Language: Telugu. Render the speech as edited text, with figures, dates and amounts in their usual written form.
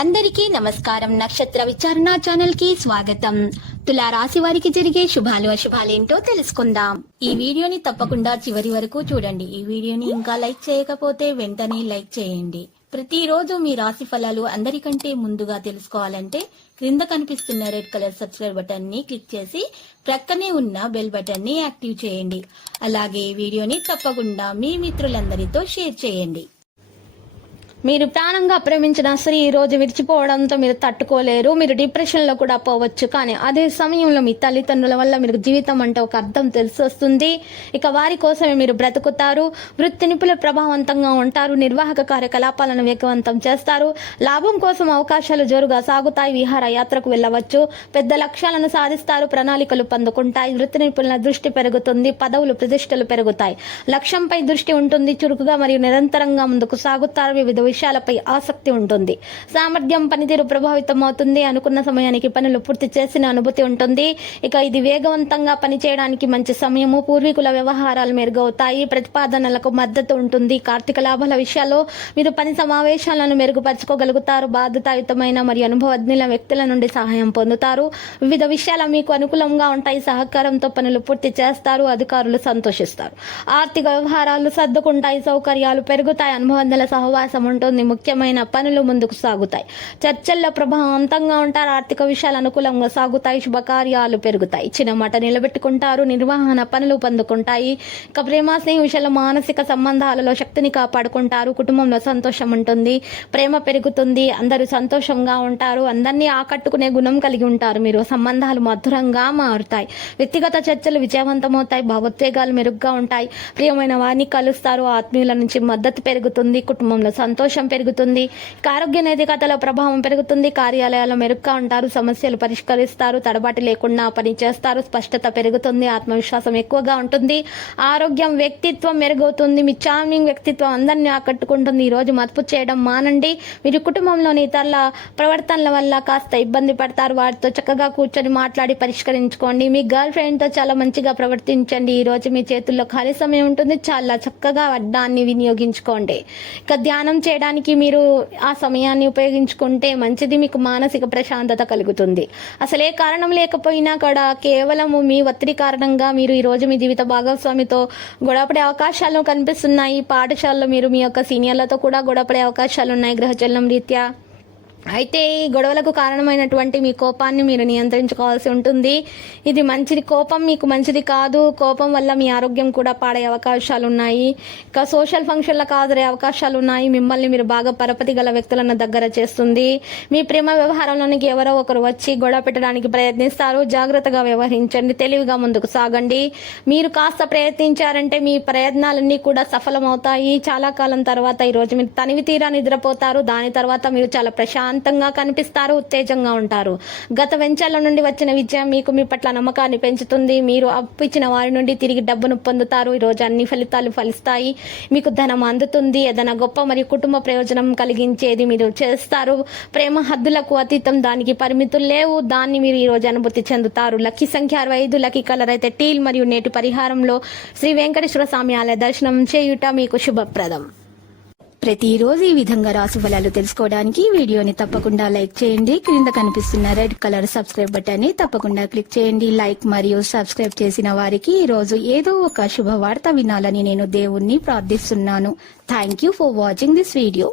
అందరికీ నమస్కారం. నక్షత్ర విచారణ ఛానల్ కి స్వాగతం. తులా రాశి వారికి జరిగే శుభాలు అశుభాలేంటో తెలుసుకుందాం. ఈ వీడియోని తప్పకుండా చివరి వరకు చూడండి. ఈ వీడియోని ఇంకా లైక్ చేయకపోతే వెంటనే లైక్ చేయండి. ప్రతిరోజు మీ రాశి ఫలాలు అందరికంటే ముందుగా తెలుసుకోవాలంటే క్రింద కనిపిస్తున్న రెడ్ కలర్ సబ్స్క్రైబ్ బటన్ ని క్లిక్ చేసి ప్రక్కనే ఉన్న బెల్ బటన్ ని యాక్టివ్ చేయండి. అలాగే ఈ వీడియోని తప్పకుండా మీ మిత్రులందరితో షేర్ చేయండి. మీరు ప్రాణంగా ప్రేమించిన స్త్రీ ఈ రోజు విడిచిపోవడంతో మీరు తట్టుకోలేరు. మీరు డిప్రెషన్ లో కూడా పోవచ్చు. కానీ అదే సమయంలో మీ తల్లిదండ్రుల వల్ల మీకు జీవితం అంటే ఒక అర్థం తెలిసి వస్తుంది. ఇక వారి కోసమే మీరు బ్రతుకుతారు. వృత్తి నిపుణులు ప్రభావవంతంగా ఉంటారు. నిర్వాహక కార్యకలాపాలను వేగవంతం చేస్తారు. లాభం కోసం అవకాశాలు జోరుగా సాగుతాయి. విహార యాత్రకు వెళ్ళవచ్చు. పెద్ద లక్ష్యాలను సాధిస్తారు. ప్రణాళికలు పొందుకుంటాయి. వృత్తి నిపుణుల దృష్టి పెరుగుతుంది. పదవులు ప్రతిష్టలు పెరుగుతాయి. లక్ష్యంపై దృష్టి ఉంటుంది. చురుకుగా మరియు నిరంతరంగా ముందుకు సాగుతారు. వివిధ విషయాలపై ఆసక్తి ఉంటుంది. సామర్థ్యం పనితీరు ప్రభావితం అవుతుంది. అనుకున్న సమయానికి పనులు పూర్తి చేసిన అనుభూతి ఉంటుంది. ఇక ఇది వేగవంతంగా పనిచేయడానికి మంచి సమయము. పూర్వీకుల వ్యవహారాలు మెరుగవుతాయి. ప్రతిపాదనలకు మద్దతు ఉంటుంది. కార్తీక లాభాల విషయాల్లో మీరు పని సమావేశాలను మెరుగుపరచుకోగలుగుతారు. బాధ్యతాయుతమైన మరియు అనుభవజ్ఞుల వ్యక్తుల నుండి సహాయం పొందుతారు. వివిధ విషయాలు మీకు అనుకూలంగా ఉంటాయి. సహకారంతో పనులు పూర్తి చేస్తారు. అధికారులు సంతోషిస్తారు. ఆర్థిక వ్యవహారాలు సర్దుకుంటాయి. సౌకర్యాలు పెరుగుతాయి. అనుభవజ్ఞుల సహవాసం ఉంటుంది. ముఖ్యమైన పనులు ముందుకు సాగుతాయి. చర్చల్లో ప్రభావవంతంగా ఉంటారు. ఆర్థిక విషయాలు అనుకూలంగా సాగుతాయి. శుభకార్యాలు పెరుగుతాయి. చిన్న మాట నిలబెట్టుకుంటారు. నిర్వహణ పనులు పొందుకుంటాయి. ఇక ప్రేమ స్నేహ విషయాల్లో మానసిక సంబంధాలలో శక్తిని కాపాడుకుంటారు. కుటుంబంలో సంతోషం ఉంటుంది. ప్రేమ పెరుగుతుంది. అందరూ సంతోషంగా ఉంటారు. అందరినీ ఆకట్టుకునే గుణం కలిగి ఉంటారు. మీరు సంబంధాలు మధురంగా మారుతాయి. వ్యక్తిగత చర్చలు విజయవంతమవుతాయి. భావోద్వేగాలు మెరుగ్గా ఉంటాయి. ప్రియమైన వారిని కలుస్తారు. ఆత్మీయుల నుంచి మద్దతు పెరుగుతుంది. కుటుంబంలో సంతోషం పెరుగుతుంది. ఆరోగ్య నైతికతలో ప్రభావం పెరుగుతుంది. కార్యాలయాల్లో మెరుగ్గా ఉంటారు. సమస్యలు పరిష్కరిస్తారు. తడబాటు లేకుండా పని చేస్తారు. స్పష్టత పెరుగుతుంది. ఆత్మవిశ్వాసం ఎక్కువగా ఉంటుంది. ఆరోగ్యం వ్యక్తిత్వం మెరుగవుతుంది. మీ చార్మింగ్ వ్యక్తిత్వం అందరినీ ఆకట్టుకుంటుంది. ఈ రోజు మదుపు చేయడం మానండి. మీరు కుటుంబంలోని ఇతరుల ప్రవర్తనల వల్ల కాస్త ఇబ్బంది పడతారు. వారితో చక్కగా కూర్చొని మాట్లాడి పరిష్కరించుకోండి. మీ గర్ల్ ఫ్రెండ్ తో చాలా మంచిగా ప్రవర్తించండి. ఈ రోజు మీ చేతుల్లో ఖాళీ సమయం ఉంటుంది. చాలా చక్కగా దాన్ని వినియోగించుకోండి. ఇక ధ్యానం చేయడానికి మీరు ఆ సమయాన్ని ఉపయోగించుకుంటే మంచిది. మీకు మానసిక ప్రశాంతత కలుగుతుంది. అసలే కారణం లేకపోయినా కూడా కేవలం మీ ఒత్తిడి కారణంగా మీరు ఈ రోజు మీ జీవిత భాగస్వామితో గొడవపడే అవకాశాలు కనిపిస్తున్నాయి. పాఠశాలలో మీరు మీ యొక్క సీనియర్లతో కూడా గొడవపడే అవకాశాలు ఉన్నాయి గ్రహచలనం రీత్యా. అయితే ఈ గొడవలకు కారణమైనటువంటి మీ కోపాన్ని మీరు నియంత్రించుకోవాల్సి ఉంటుంది. ఇది మంచిది. కోపం మీకు మంచిది కాదు. కోపం వల్ల మీ ఆరోగ్యం కూడా పాడే అవకాశాలు ఉన్నాయి. ఇక సోషల్ ఫంక్షన్లకు హాజరే అవకాశాలు ఉన్నాయి. మిమ్మల్ని మీరు బాగా పరపతి గల వ్యక్తులను దగ్గర చేస్తుంది. మీ ప్రేమ వ్యవహారంలోనికి ఎవరో ఒకరు వచ్చి గొడవ పెట్టడానికి ప్రయత్నిస్తారు. జాగ్రత్తగా వ్యవహరించండి. తెలివిగా ముందుకు సాగండి. మీరు కాస్త ప్రయత్నించారంటే మీ ప్రయత్నాలన్నీ కూడా సఫలమవుతాయి. చాలా కాలం తర్వాత ఈ రోజు మీరు తనివి తీరా నిద్రపోతారు. దాని తర్వాత మీరు చాలా ప్రశాంతంగా కనిపిస్తారు. ఉత్తేజంగా ఉంటారు. గత వెంచర్ల నుండి వచ్చిన విజయం మీకు మీ పట్ల నమ్మకాన్ని పెంచుతుంది. మీరు అప్పు ఇచ్చిన వారి నుండి తిరిగి డబ్బును పొందుతారు. ఈ రోజు అన్ని ఫలితాలు ఫలిస్తాయి. మీకు ధనం అందుతుంది. ఏదైనా గొప్ప మరియు కుటుంబ ప్రయోజనం కలిగించేది మీరు చేస్తారు. ప్రేమ హద్దులకు అతీతం. దానికి పరిమితులు లేవు. దాన్ని మీరు ఈ రోజు అనుభూతి చెందుతారు. లక్కీ సంఖ్య 65. లక్కీ కలర్ అయితే టీల్. మరియు నేటి పరిహారంలో శ్రీ వెంకటేశ్వర స్వామి ఆలయ దర్శనం చేయుట మీకు శుభప్రదం. ప్రతిరోజు ఈ విధంగా రాశి ఫలాలు తెలుసుకోవడానికి వీడియోని తప్పకుండా లైక్ చేయండి. క్రింద కనిపిస్తున్న రెడ్ కలర్ సబ్స్క్రైబ్ బటన్ ని తప్పకుండా క్లిక్ చేయండి. లైక్ మరియు సబ్స్క్రైబ్ చేసిన వారికి ఈ రోజు ఏదో ఒక శుభవార్త వినాలని నేను దేవుణ్ణి ప్రార్థిస్తున్నాను. Thank you for watching this video.